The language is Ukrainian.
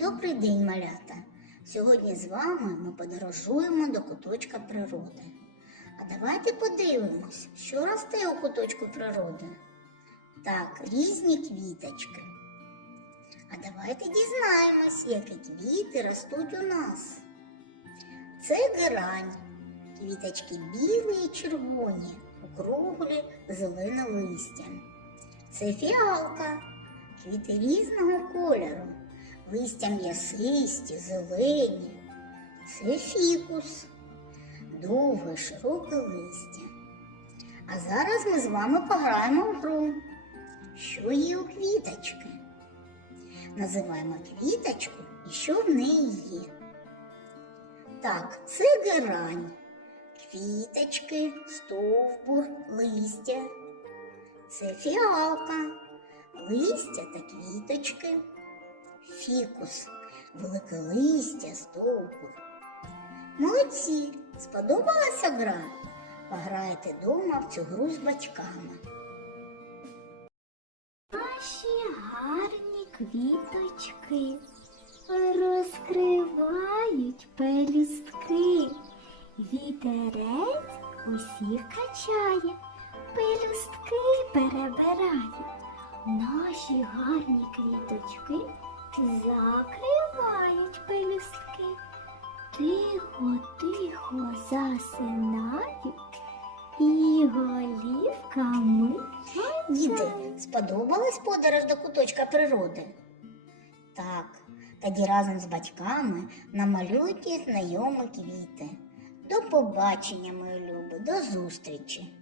Добрий день, малята! Сьогодні з вами ми подорожуємо до куточка природи. А давайте подивимось, що росте у куточку природи. Так, різні квіточки. А давайте дізнаємось, які квіти ростуть у нас. Це герань. Квіточки білі і червоні, округлі зелене листя. Це фіалка, квіти різного кольору, листя м'ясисті, зелені. Це фікус, довге широке листя. А зараз ми з вами пограємо в гру. Що є у квіточки? Називаємо квіточку і що в неї є. Так, це герань, квіточки, стовбур, листя. Це фіалка, листя та квіточки, фікус, велике листя, стовбур. Молодці! Сподобалася гра? Пограйте дома в цю гру з батьками. Наші гарні квіточки розкривають пелюстки. Вітерець усіх качає, пелюстки перебирає. Наші гарні квіточки засинають і голівками. Діти, сподобалась подорож до куточка природи? Так, тоді разом з батьками намалюйте знайомі квіти. До побачення, мої любі, до зустрічі!